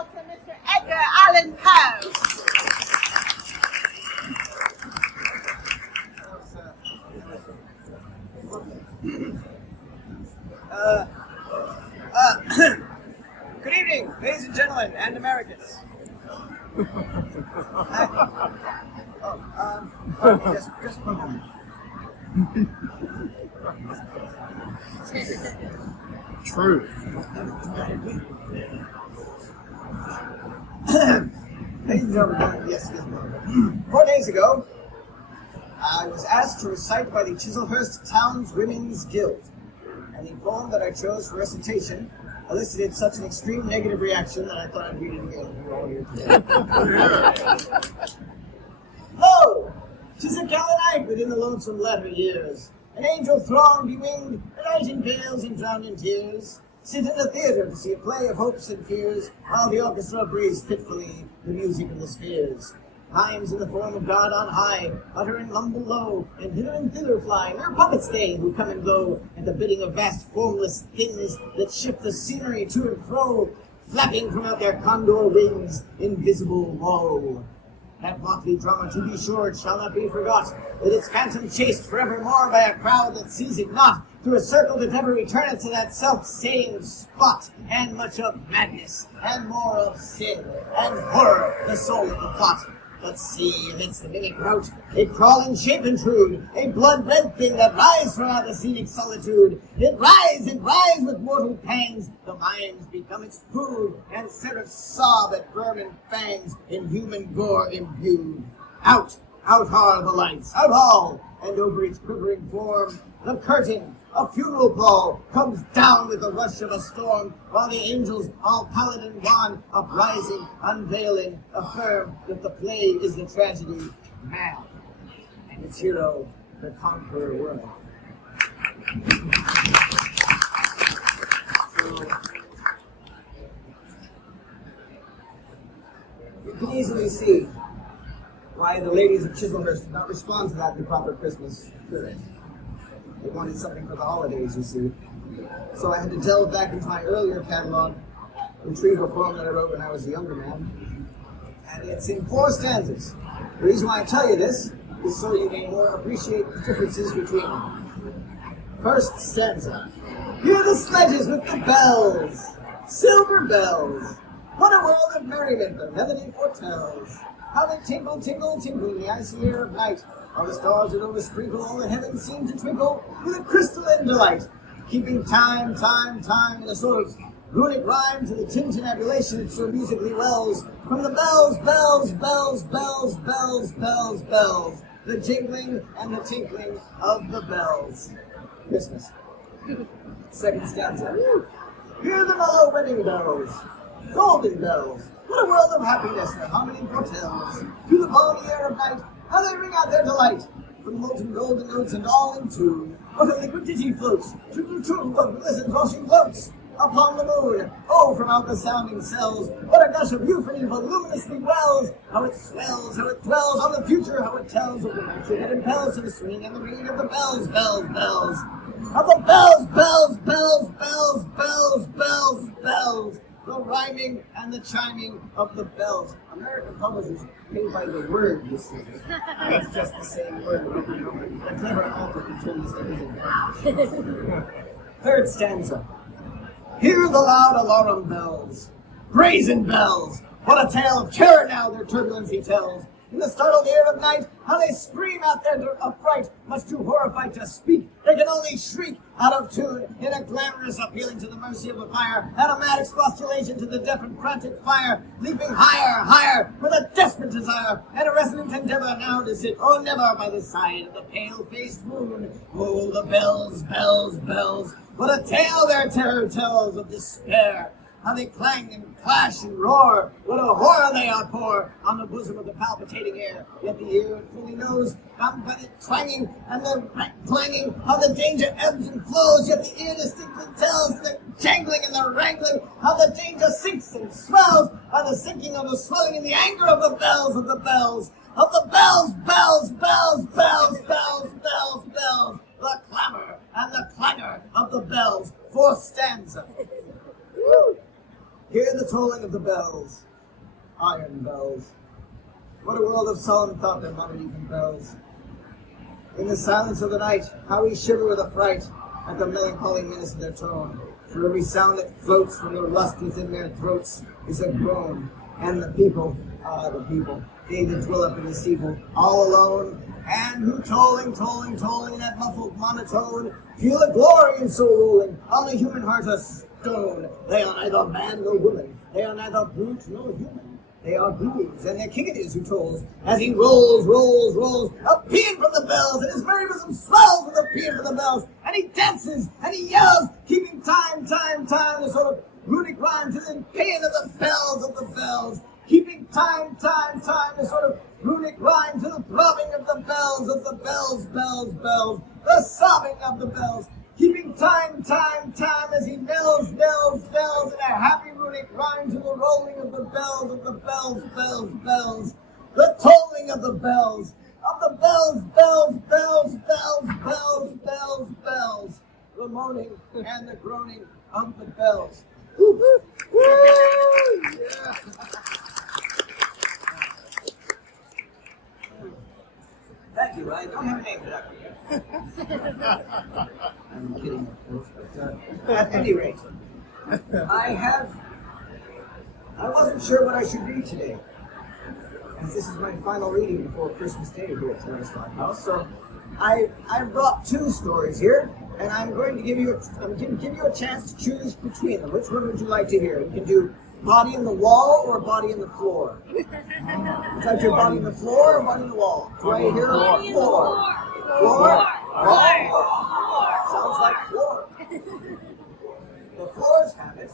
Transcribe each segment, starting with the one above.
applause for Mr. Edgar Allen Poe. Good evening, ladies and gentlemen, and Americans. Just one moment. True. Ladies and gentlemen, yes. 4 days ago, I was asked to recite by the Chislehurst Towns Women's Guild, and the poem that I chose for recitation elicited such an extreme negative reaction that I thought I'd read it again for you all here today. Lo! 'Tis a gala night within the lonesome latter years. An angel throng bewinged, a night in veils and drowned in tears. Sit in a theatre to see a play of hopes and fears, while the orchestra breathes fitfully the music of the spheres. Mimes in the form of God on high, utter and mumble low, and hither and thither fly, mere puppets they, who come and go, at the bidding of vast formless things that shift the scenery to and fro, flapping from out their condor wings, invisible woe. That motley drama, to be sure, it shall not be forgot, with its phantom chased forevermore by a crowd that sees it not, through a circle that never returneth to that self-same spot, and much of madness, and more of sin, and horror, the soul of the plot. But see, amidst the mimic rout, a crawling shape intrude, a blood-red thing that rise from out the scenic solitude. It rise with mortal pangs, the mimes become its food, and seraphs sob at vermin fangs, in human gore imbued. Out are the lights, out all, and over its quivering form, the curtain, a funeral pall, comes down with the rush of a storm, while the angels, all pallid and wan, uprising, unveiling, affirm that the play is the tragedy, man, and its hero, the conqueror world. You can easily see why the ladies of Chislehurst did not respond to that in the proper Christmas spirit. They wanted something for the holidays, you see. So I had to delve back into my earlier catalog, retrieve a poem that I wrote when I was a younger man. And it's in 4 stanzas. The reason why I tell you this is so you may more appreciate the differences between them. First stanza. Hear the sledges with the bells, silver bells. What a world of merriment the melody foretells. How they tinkle, tinkle, tinkle in the icy air of night. All the stars that oversprinkle, all the heavens seem to twinkle with a crystalline delight, keeping time in a sort of runic rhyme to the tintinnabulation it so musically wells from the bells, bells, bells, bells, bells, bells, bells, the jingling and the tinkling of the bells. Christmas. Second stanza. Hear the mellow wedding bells, golden bells. What a world of happiness their harmony foretells. Through the balmy air of night, how they ring out their delight, from molten golden notes and all in tune. What a liquid ditty floats, true of glistens rushing floats, upon the moon. Oh, from out the sounding cells, what a gush of euphony voluminously wells. How it swells, how it dwells on the future, how it tells of the rapture that impels to the swinging and the ringing of the bells, bells, bells. Of the bells, bells, bells, bells, bells, bells, bells. The rhyming and the chiming of the bells. American publishers pay by the word, you see. It's just the same word. A clever author can turn this everything. Third stanza. Hear the loud alarum bells, brazen bells. What a tale of terror now their turbulency tells. In the startled air of night, how they scream out their affright, much too horrified to speak. They can only shriek out of tune in a glamorous appealing to the mercy of the fire, and a mad expostulation to the deaf and frantic fire, leaping higher, higher, with a desperate desire, and a resolute endeavor now to sit, or never, by the side of the pale-faced moon. Oh, the bells, bells, bells, what a tale their terror tells of despair. How they clang and clash and roar, what a horror they outpour on the bosom of the palpitating air. Yet the ear it fully knows, bound by the twanging and the clanging, how the danger ebbs and flows. Yet the ear distinctly tells the jangling and the wrangling, how the danger sinks and swells by the sinking of the swelling and the anger of the bells, of the bells, of the bells, bells, bells, bells, bells, bells, bells, the clamor and the clangor of the bells. Fourth stanza. Hear the tolling of the bells, iron bells. What a world of solemn thought their monody compels. In the silence of the night, how we shiver with affright at the melancholy menace of their tone. For every sound that floats from the lust within their throats is a groan. And the people, the people, they that dwell up in the steeple, all alone, and who tolling, tolling, tolling in that muffled monotone, feel a glory in so rolling on the human heart a stone. They are neither man nor woman, they are neither brute nor human. They are beings, and their king it is who tolls, as he rolls, rolls, rolls, a paean from the bells, and his merry bosom swells with a paean from the bells, and he dances, and he yells, keeping time, time, time, the sort of runic rhyme to the paean of the bells, keeping time, time, time, the sort of runic rhyme to the throbbing of the bells, bells, bells, the sobbing of the bells, keeping time, time, time, as he knells, knells, knells, in a happy runic rhyme to the rolling of the bells, bells, the tolling of the bells, bells, bells, the moaning and the groaning of the bells. Woo, woo, woo, yeah. Thank you. I don't have a name for that one yet. I'm kidding, of course, but at any rate, I wasn't sure what I should read today, as this is my final reading before Christmas Day here at Terrace House. So I brought two stories here, and I'm going to give you a chance to choose between them. Which one would you like to hear? You can do body in the wall or body in the floor. Would you like your body in the floor or body in the wall? Do I hear floor? Floor? Sounds like floor. The floors have it.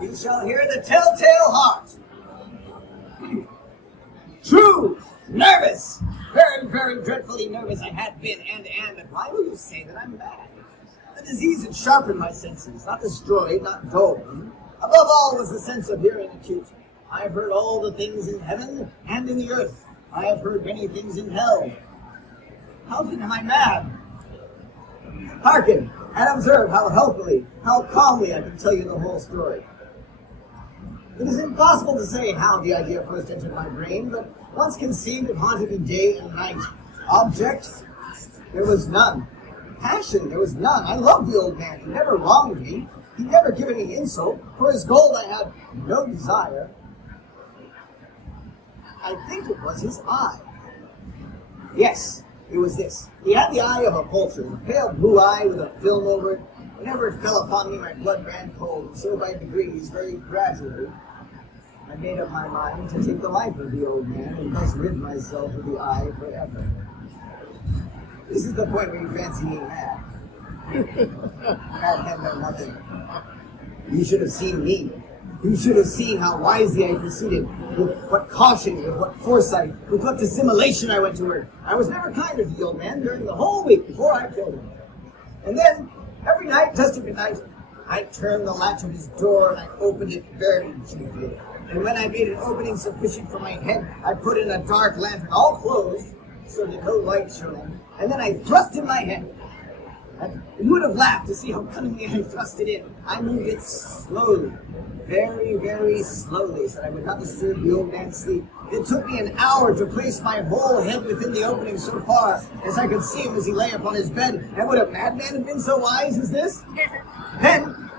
You shall hear the telltale heart. True, nervous, very, very dreadfully nervous I had been, but why will you say that I'm bad? The disease had sharpened my senses, not destroyed, not dulled them. Above all was the sense of hearing acute. I have heard all the things in heaven and in the earth. I have heard many things in hell. How then am I mad? Hearken, and observe how healthily, how calmly I can tell you the whole story. It is impossible to say how the idea first entered my brain, but once conceived it haunted me day and night. Object? There was none. Passion? There was none. I loved the old man. He never wronged me. He never given me insult. For his gold I had no desire. I think it was his eye. Yes, it was this. He had the eye of a vulture, a pale blue eye with a film over it. Whenever it fell upon me, my blood ran cold. So by degrees, very gradually, I made up my mind to take the life of the old man and thus rid myself of the eye forever. This is the point where you fancy me mad. Mad had done nothing. You should have seen me. You should have seen how wisely I proceeded, with what caution, with what foresight, with what dissimulation I went to work. I was never kinder to the old man during the whole week before I killed him. And then, every night, just at midnight, I turned the latch of his door and I opened it very gently. And when I made an opening sufficient for my head, I put in a dark lantern, all closed, so that no light shone in. And then I thrust in my head. And you would have laughed to see how cunningly I thrust it in. I moved it slowly, very, very slowly, so that I would not disturb the old man's sleep. It took me an hour to place my whole head within the opening so far as I could see him as he lay upon his bed. And would a madman have been so wise as this? Then,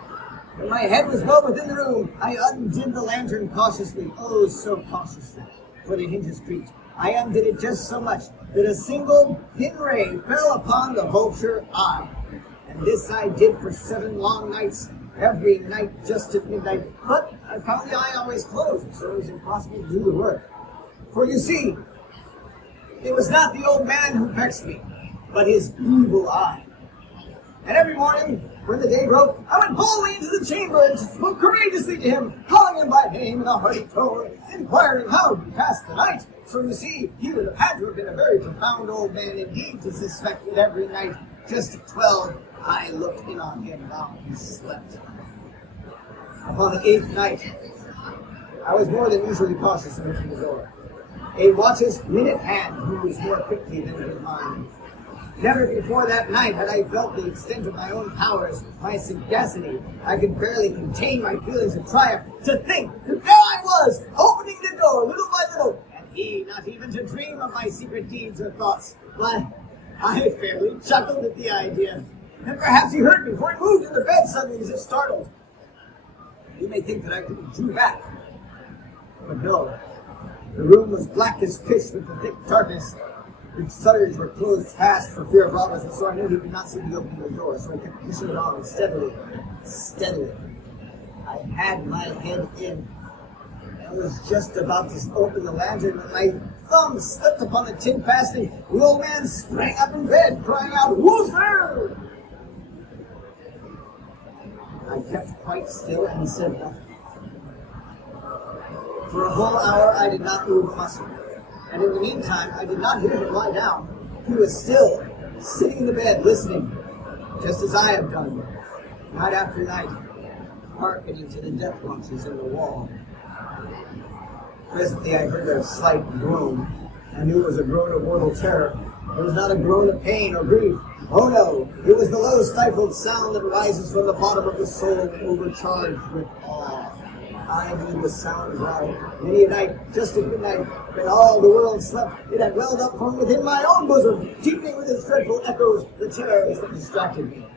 when my head was well within the room, I undid the lantern cautiously, oh, so cautiously, for the hinges creaked. I undid it just so much that a single thin ray fell upon the vulture eye. And this I did for 7 long nights, every night just at midnight. But I found the eye always closed, so it was impossible to do the work. For you see, it was not the old man who vexed me, but his evil eye. And every morning, when the day broke, I went boldly into the chamber and spoke courageously to him, calling him by name in a hearty tone, inquiring how he passed the night. So you see, he would have had to have been a very profound old man indeed to suspect that every night, just at 12, I looked in on him while he slept. Upon the 8th night, I was more than usually cautious in opening the door. A watch's minute hand moves more quickly than his mind. Never before that night had I felt the extent of my own powers, my sagacity. I could barely contain my feelings of triumph. To think that there I was, opening the door little by little, and he not even to dream of my secret deeds or thoughts. Why, I fairly chuckled at the idea. And perhaps he heard me, for he moved in the bed suddenly as if startled. You may think that I drew back, but no. The room was black as pitch with the thick darkness. Its shutters were closed fast for fear of robbers, and so I knew he would not see me opening the door, so I kept pushing it on steadily. I had my head in. I was just about to open the lantern when my thumb slipped upon the tin fastening. The old man sprang up in bed, crying out, "Who's there?" I kept quite still and said nothing. For a whole hour I did not move a muscle, and in the meantime I did not hear him lie down. He was still, sitting in the bed, listening, just as I have done, night after night, hearkening to the death watches in the wall. Presently I heard a slight groan. I knew it was a groan of mortal terror. It was not a groan of pain or grief. Oh no, it was the low stifled sound that rises from the bottom of the soul overcharged with awe. I knew the sound well. Many a night, just at midnight, when all the world slept, it had welled up from within my own bosom, deepening with its dreadful echoes the terrors that distracted me.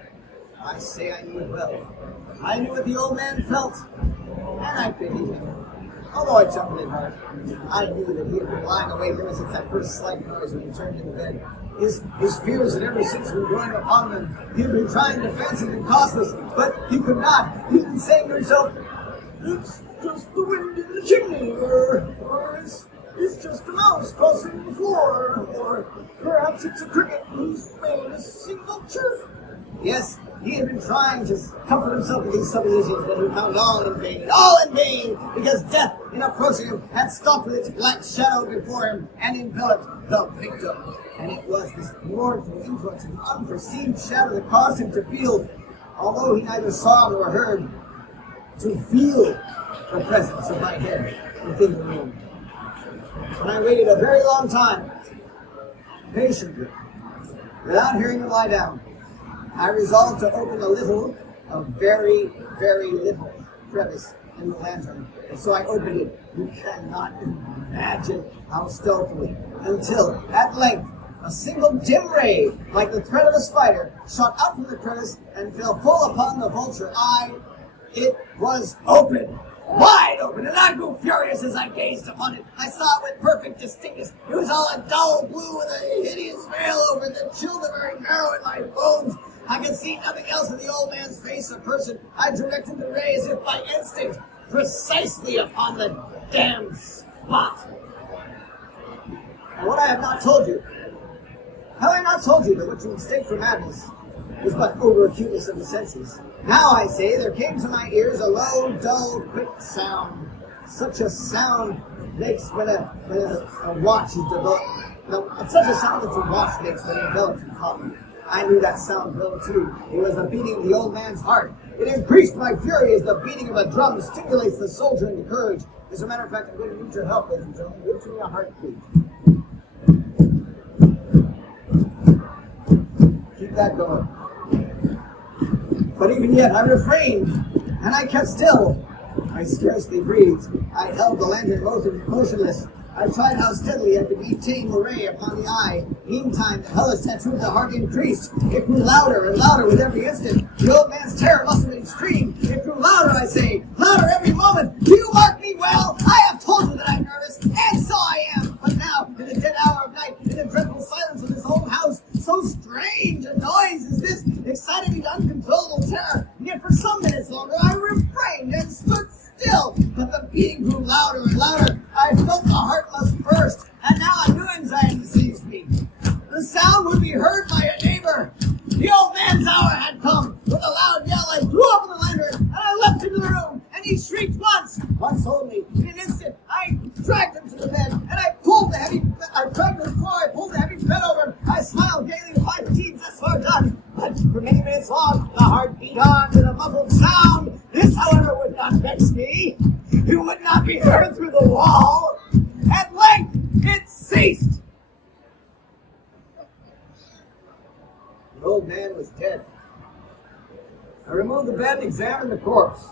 I say I knew it well. I knew what the old man felt, and I pitied him. Although I chuckled at heart, I knew that he had been lying awake ever since that first slight noise when he turned into bed. His fears had ever since been growing upon him. He had been trying to fancy them causeless, but he could not. He had been saying to himself, "It's just the wind in the chimney," or it's just a mouse crossing the floor, or perhaps it's a cricket who's made a single chirp. Yes, he had been trying to comfort himself with these suppositions, but he found all in vain, because death, in approaching him, had stopped with its black shadow before him and enveloped the victim. And it was this mournful influence of an unperceived shadow that caused him to feel, although he neither saw nor heard, to feel the presence of my head within the room. And I waited a very long time, patiently, without hearing him lie down. I resolved to open a very, very little crevice in the lantern. And so I opened it, you cannot imagine how stealthily, until, at length, a single dim ray, like the thread of a spider, shot out from the crevice and fell full upon the vulture eye. It was open, wide open, and I grew furious as I gazed upon it. I saw it with perfect distinctness. It was all a dull blue with a hideous veil over it that chilled the very marrow in my bones. I could see nothing else in the old man's face or person. I directed the ray as if by instinct, precisely upon the damned spot. And what I have not told you, have I not told you that what you mistake for madness is but over-acuteness of the senses? Now, I say, there came to my ears a low, dull, quick sound. Such a sound makes when a watch is developed. Such a sound that a watch makes when enveloped in cotton. I knew that sound well, too. It was the beating of the old man's heart. It increased my fury as the beating of a drum stimulates the soldier into courage. As a matter of fact, I'm going to need your help, ladies and gentlemen. Give me a heartbeat. Keep that going. But even yet, I refrained, and I kept still. I scarcely breathed. I held the lantern motionless. I tried how steadily I could retain the ray upon the eye. Meantime, the hellish tattoo of the heart increased. It grew louder and louder with every instant. The old man's terror must have been extreme. It grew louder, I say, louder every moment. Do you mark me well? I have told you that I'm nervous, and so I am. But now, in the dead hour of night, in the dreadful silence of this old house, so strange a noise as this excited me to uncontrollable terror. And yet for some minutes longer I refrained and stood still. But the beating grew louder and louder. I felt the heart must burst, and now a new anxiety seized me. The sound would be heard by a neighbor. The old man's hour had come. With a loud yell, I threw open the lantern, and I leapt into the room, and he shrieked once only. In an instant, I dragged him to the bed, and I pulled the heavy bed over him. I smiled gaily with my deeds thus far done. But for many minutes long, the heart beat on with a muffled sound. This, however, would not vex me. It would not be heard through the wall. At length, it ceased. man was dead. I removed the bed and examined the corpse.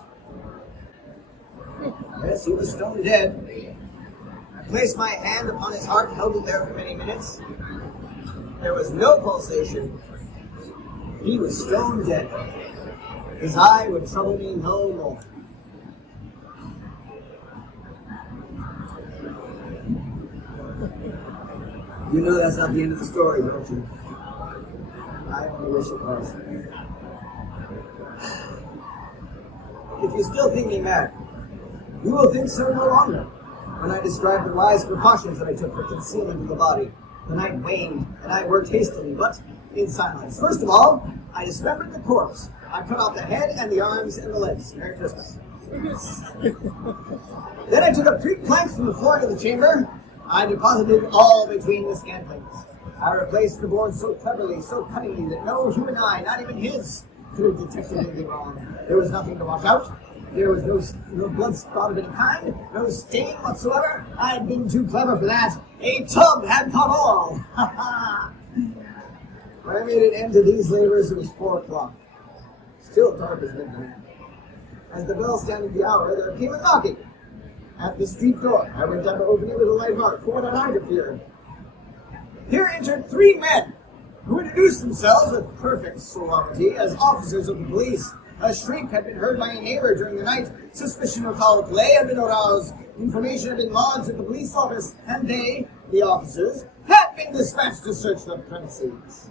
Yes, he was stone dead. I placed my hand upon his heart, held it there for many minutes. There was no pulsation. He was stone dead. His eye would trouble me no more. You know that's not the end of the story, don't you? I only wish it was. If you still think me mad, you will think so no longer when I describe the wise precautions that I took for concealment of the body. The night waned, and I worked hastily, but in silence. First of all, I dismembered the corpse. I cut off the head and the arms and the legs. Merry Christmas. Then I took up 3 planks from the floor of the chamber. I deposited all between the scantlings. I replaced the board so cleverly, so cunningly, that no human eye, not even his, could have detected anything wrong. There was nothing to wash out. There was no blood spot of any kind, no stain whatsoever. I had been too clever for that. A tub had caught all. When I made an end to these labors, it was 4 o'clock. Still dark as midnight. As the bell sounded the hour, there came a knocking at the street door. I went down to open it with a light heart, for what had I to fear? Here entered 3 men, who introduced themselves with perfect suavity as officers of the police. A shriek had been heard by a neighbor during the night. Suspicion of foul play had been aroused. Information had been lodged at the police office, and they, the officers, had been dispatched to search the premises.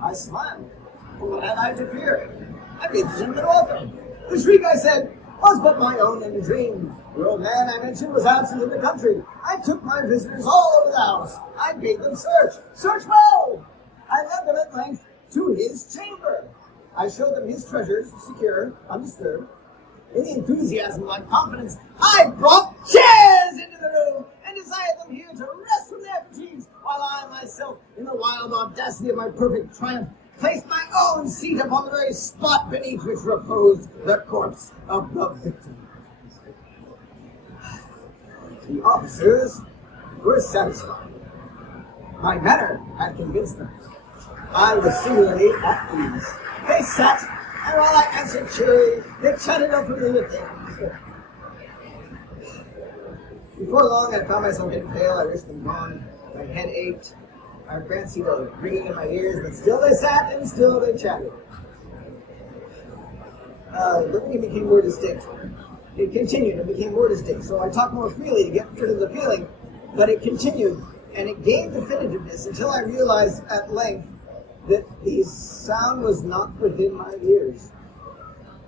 I smiled. For what had I to fear? I made the gentleman welcome. The shriek, I said, was but my own in a dream. The old man I mentioned was absent in the country. I took my visitors all over the house. I bade them search. Search well! I led them at length to his chamber. I showed them his treasures, secure, undisturbed. In the enthusiasm of my confidence, I brought chairs into the room and desired them here to rest from their fatigues, while I myself, in the wild audacity of my perfect triumph, placed my own seat upon the very spot beneath which reposed the corpse of the victim. The officers were satisfied. My manner had convinced them. I was singularly at ease. They sat, and while I answered cheerily, they chatted of familiar things. Before long, I found myself getting pale. I wished them gone. My head ached. I fancied a ringing in my ears, but still they sat, and still they chatted. The ringing became more distinct. It continued and became more distinct, so I talked more freely to get rid of the feeling, but it continued, and it gained definitiveness until I realized at length that the sound was not within my ears.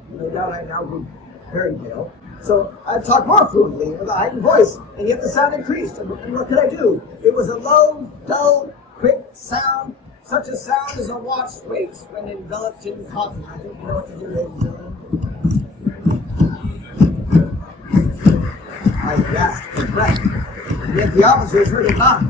No doubt I now grew very pale. So I talked more fluently with a heightened voice, and yet the sound increased. And what could I do? It was a low, dull, quick sound, such a sound as a watch waits when enveloped in cotton. I don't know what to do, ladies and gentlemen. I gasped for breath, and yet the officers heard it not.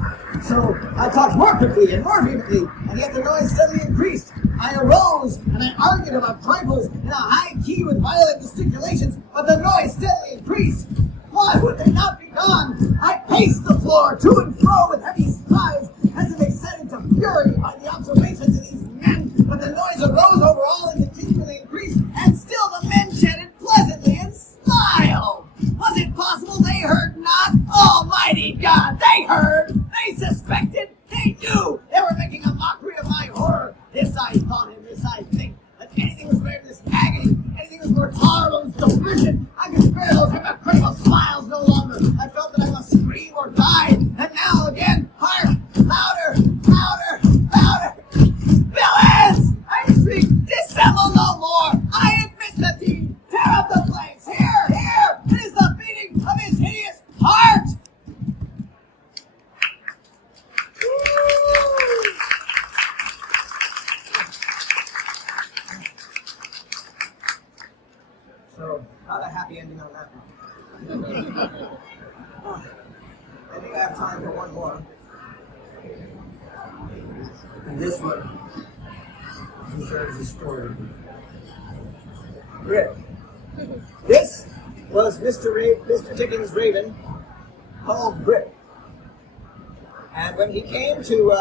So I talked more quickly and more vehemently, and yet the noise steadily increased. I arose, and I argued about trifles in a high key with violent gesticulations, but the noise steadily increased. Why would they not be gone? I paced the floor to and fro with heavy strides, as if excited to fury by the observations of these men, but the noise arose over all and continually increased, and still the men chatted pleasantly and smiled. Was it possible they heard not? Almighty God, they heard! They suspected! They knew! They were making a mockery of my horror! This I thought and this I think, that anything was greater than this agony, anything was more tolerable than derision. I could bear those hypocritical smiles no longer. I felt that I must scream or die, and now again, hark! Louder! Louder! Louder! Villains! I shrieked, dissemble no more! I admit the deed! Tear up the flames! Here! Here! It is the beating of his hideous heart! So, not a happy ending on that one. I think I have time for one more. And this one deserves a story. Rick. This was Mr. Dickens' raven called Brick. And when he came to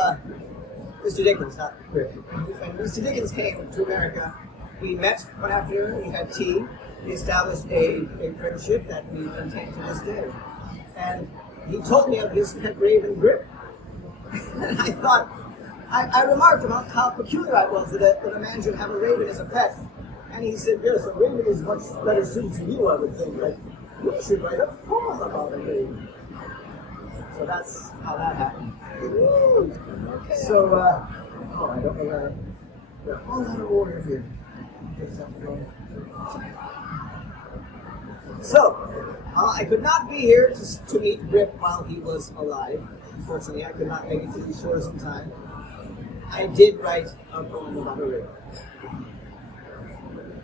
Mr. Dickens, not Grip. When Mr. Dickens came to America, we met one afternoon, we had tea, we established a friendship that we maintain to this day. And he told me of his pet raven Grip. And I thought, I remarked about how peculiar I was that a man should have a raven as a pet. And he said, yes, a raven is much better suited to you, I would think, but you should write a poem about a raven. So that's how that happened. Okay. So, I don't know where. We're all out of order here. So, I could not be here to meet Grip while he was alive. Unfortunately, I could not make it to these shores in time. I did write a poem about a raven.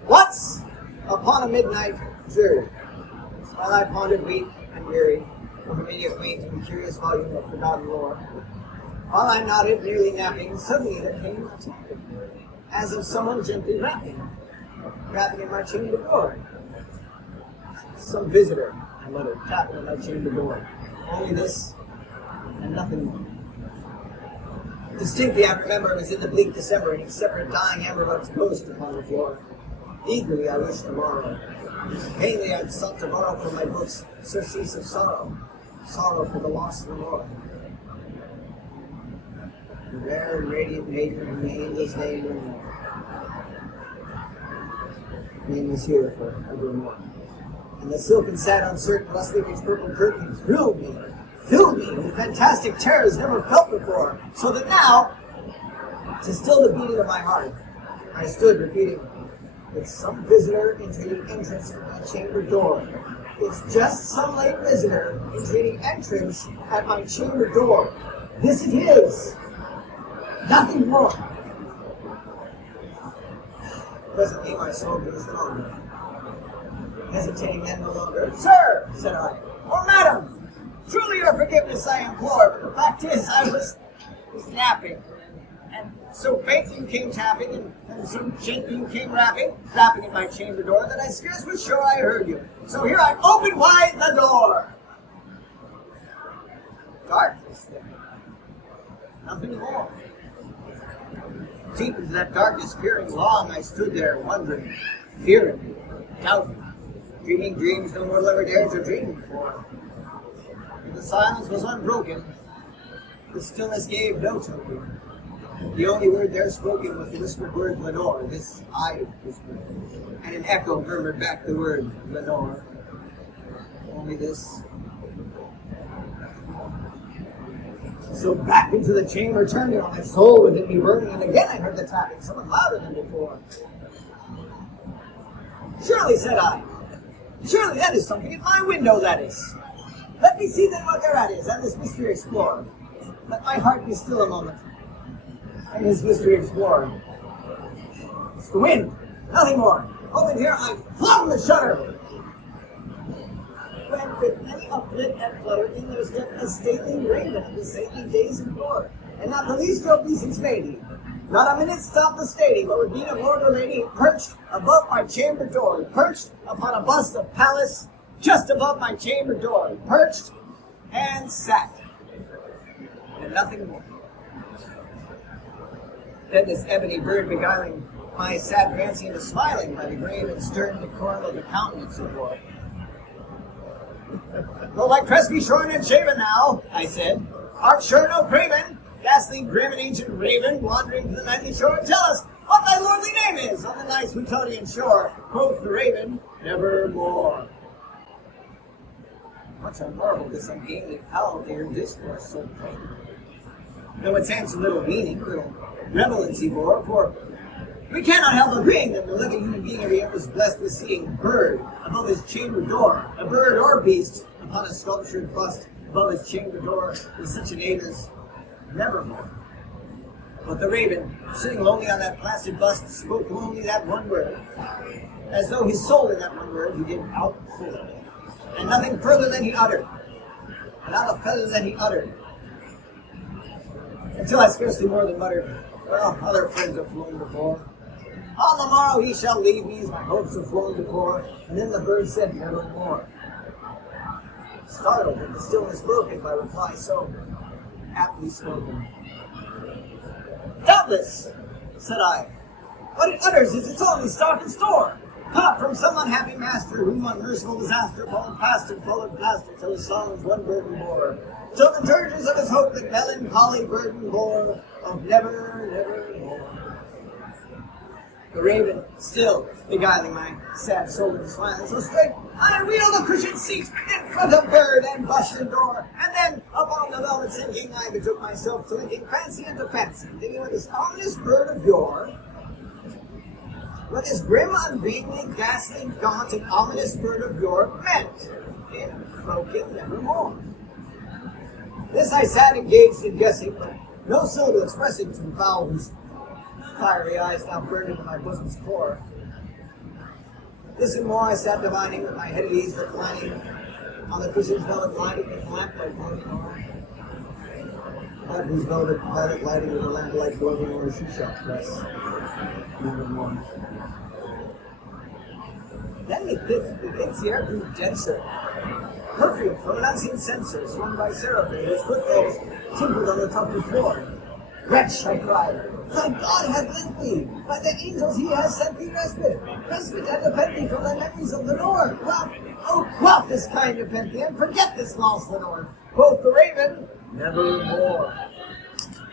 Once, upon a midnight journey, while I pondered weak and weary over many a quaint and curious volume of forgotten lore, while I nodded, nearly napping, suddenly there came a tapping, as of someone gently rapping at my chamber door. Some visitor, I muttered, tapping at my chamber door. Only this, and nothing more. Distinctly, I remember it was in the bleak December, and a separate dying amber buds posed upon the floor. Eagerly I wished tomorrow. Vainly I sought to borrow from my books surcease of sorrow, sorrow for the lost Lenore. The rare and radiant maiden whom the angels named no more. Name was here for evermore. And the silken, sad, uncertain, rustling its purple curtain filled me with fantastic terrors never felt before, so that now, to still the beating of my heart, I stood repeating, it's some visitor entreating entrance at my chamber door. It's just some late visitor entreating entrance at my chamber door. This it is. Nothing more. Presently my soul grew stronger. Hesitating then no longer. Sir, said I, or madam, truly your forgiveness I implore, but the fact is I was napping. And so faintly you came tapping, and so gently you came rapping at my chamber door, that I scarce was sure I heard you. So here I opened wide the door. Darkness there. Nothing more. Deep into that darkness, peering long, I stood there, wondering, fearing, doubting, dreaming dreams no mortal ever dared to dream before. And the silence was unbroken. The stillness gave no token. The only word there spoken was the whispered word Lenore. This I whispered, and an echo murmured back the word Lenore. Only this. So back into the chamber turning, on my soul within me burning, and again I heard the tapping, somewhat louder than before. Surely, said I, surely that is something at my window, that is. Let me see then what thereat is, and this mystery explore. Let my heart be still a moment, and his mystery explore. It's the wind, nothing more. Open here, I flung the shutter. When with many a flit and flutter in there stepped a stately raven of the saintly days of yore, and not the least obeisance made he. Not a minute stopped the stady, but with being a lord or lady perched above my chamber door, perched upon a bust of Pallas, just above my chamber door, perched and sat, and nothing more. Then this ebony bird beguiling my sad fancy into smiling by the grave and stern decorum of the countenance it wore. Though thy crest be shorn and shaven now, I said, art sure no craven, ghastly, grim, and ancient raven, wandering to the nightly shore, tell us what thy lordly name is on the nice Plutonian shore. Quoth the raven, nevermore. Much I marvel this ungainly fowl to your discourse so plainly. Though its answer little meaning, little relevancy bore, for we cannot help agreeing that the living human being ever yet was blessed with seeing bird above his chamber door, a bird or beast upon a sculptured bust above his chamber door, with such a name as nevermore. But the raven, sitting lonely on that placid bust, spoke only that one word, as though his soul in that one word he did outpour, and nothing further than he uttered, and not a feather than he uttered, until I scarcely more than muttered, well, other friends have flown before. On the morrow he shall leave me, as my hopes have flown before. And then the bird said nevermore. Startled at the stillness broken by reply so aptly spoken. Doubtless, said I. What it utters is its only stock and store, caught from some unhappy master whom unmerciful disaster followed fast and followed faster till his songs one burden bore, till the dirges of his hope that melancholy burden bore of never, never more. The raven, still beguiling my sad soul with smiling so straight, I wheeled the cushioned seat in front of bird and busted door, and then upon the velvet sinking I betook myself to linking fancy into fancy, thinking with this ominous bird of yore, what this grim, ungainly, ghastly, gaunt, and ominous bird of yore meant in croaking nevermore. This I sat engaged in guessing, but no syllable expressing to the fowl whose fiery eyes now burned into my bosom's core. This and more I sat divining, with my head at ease reclining on the cushion's velvet lining with lamplight floating o'er. But whose velvet lighting with a lamplight floating o'er she shall press nevermore. Then methinks the air grew denser, perfume from an unseen censer swung by seraphim, whose footfalls tinkled on the tufted floor. Wretch, I cried, thy God hath lent thee, by the angels he has sent thee respite and nepenthe from the memories of Lenore. Quaff this kind nepenthe, and forget this lost Lenore. Quoth the raven, nevermore.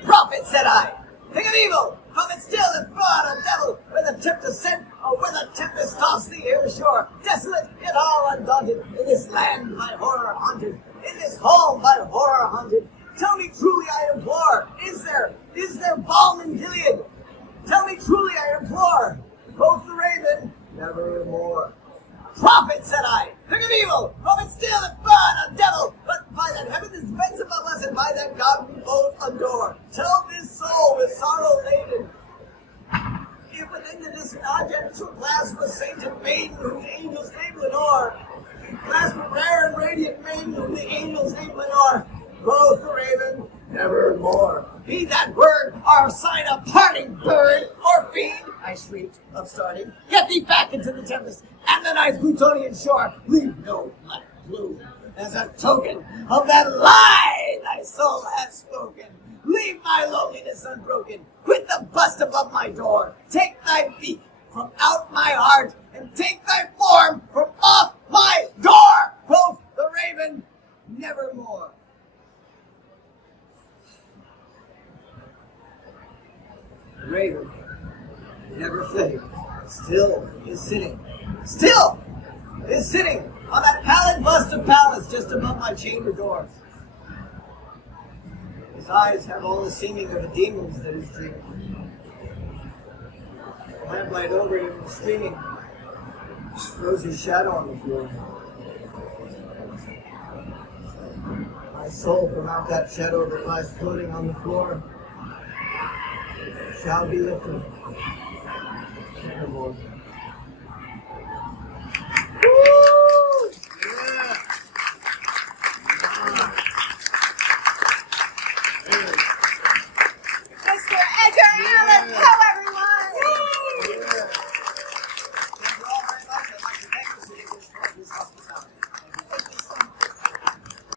Prophet, said I, think of evil, from its still and broad a devil, with a tempest sent, or with a tempest tossed thee here ashore, desolate, yet all undaunted, in this land by horror haunted, in this home by horror haunted. Tell me truly, I implore, is there balm in Gilead? Tell me truly, I implore. Quoth the raven, nevermore. Prophet, said I, think of evil, from its still and broad a devil, but by that heaven is bent above us, and by that God we both adore. Tell this soul with sorrow laden, if within the distant object shall clasp a sainted maiden whom the angels name Lenore, clasp a rare and radiant maiden whom the angels name Lenore. Quoth the raven, nevermore. Be that word our sign of parting, bird or fiend, I shrieked, upstarting. Get thee back into the tempest and the nice Plutonian shore. Leave no black blue as a token of that lie thy soul hath spoken. Leave my loneliness unbroken. Quit the bust above my door. Take thy beak from out my heart, and take thy form from off my door. Quoth the raven, nevermore. The raven, never flitting, still is sitting on that pallid bust of Pallas just above my chamber door. His eyes have all the seeming of a demon's that is dreaming. The lamplight over him streaming throws his shadow on the floor. My soul from out that shadow that lies floating on the floor shall be lifted nevermore.